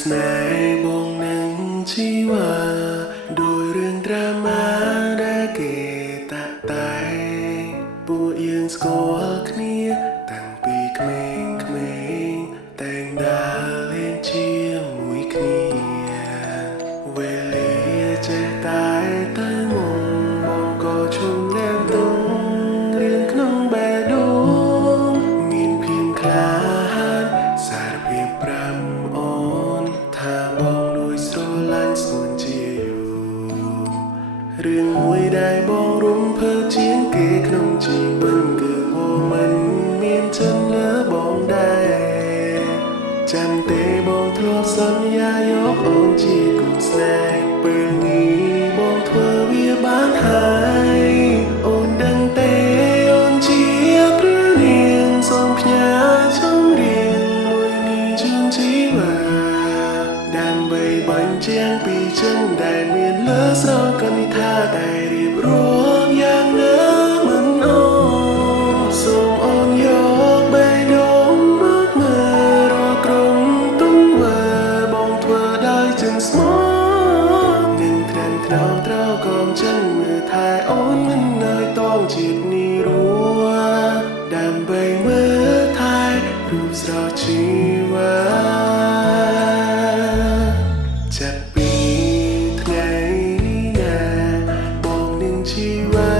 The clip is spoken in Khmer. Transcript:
ស្នេហ៍បងនឹងជីវ៉ាដោយរឿងដ្រាម៉ាដែលគេតាក់តែងពួកយើងស្គាល់គ្នាតាំងពីក្មេងៗតែងដើរលេងជាមួយគ្នាវេលាចេះតែទៅមុនបងក៏ឈុំលែងទុំរៀនក្នុងបេះដូងមានភៀងខ្លាហានសារភាពប្រាំអូនថាបងលួចស្រឡាញ់ស្នួនជាយូររឿងមួយដែលបងរំភើបជាងគេក្នុងជីវិតគឺបងមិនមានចិនលើបងដែរចាំទេបងធ្លាប់សន្យាយកអូនជាគូស្នេហ៍ពេលនេះបងធ្វើវាបានហើយអូនដឹងទេអូនជាព្រះនាងសូមផ្ញើចម្រៀងមួយនេះជូនជីវ៉ាដើម្បីបញ្ជាក់ពីចិនដែលមានលើស្រកនិថាតែរៀបរាប់យ៉ាងណាមិនអូនសូមអូនយកបេះដូងមកមើលរកក្រុមទុំវើបងធ្វើដោយចិនស្មោះនឹងត្រាំត្រោត្រោកងចិនមើលថែអូនមិននៅតងជាតិនេះរួដើម្បីមើលថែរូបស្រស់ជីវ៉ាចាប់ពីថ្ងៃនេះណាបងនឹងជីវ៉ា